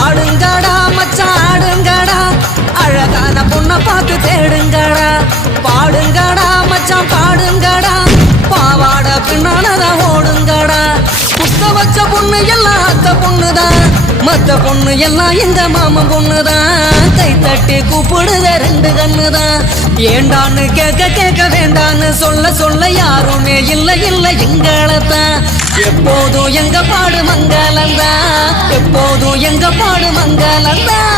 ஆடுங்கடா மச்சான் ஆடுங்கடா, அழகான பொண்ணை பார்த்து தேடுங்கடா. பாடுங்கடா மச்சான் பாடுங்கடா, பாவாட பின்னாலதான் ஓடுங்கடா. குத்த வச்ச பொண்ணு எல்லாம் அத்த பொண்ணுதான், மத்த பொண்ணு எல்லாம் எங்க மாமன் பொண்ணுதான். கை தட்டி கூப்பிடுத ரெண்டு கண்ணுதான். ஏண்டான்னு கேட்க கேட்க வேண்டான்னு சொல்ல சொல்ல யாருமே இல்லை இல்லை எங்களத்தான். எப்போதும் எங்க பாடு மங்களந்தான், எப்போதும் எங்க பாடு மங்களந்தான்.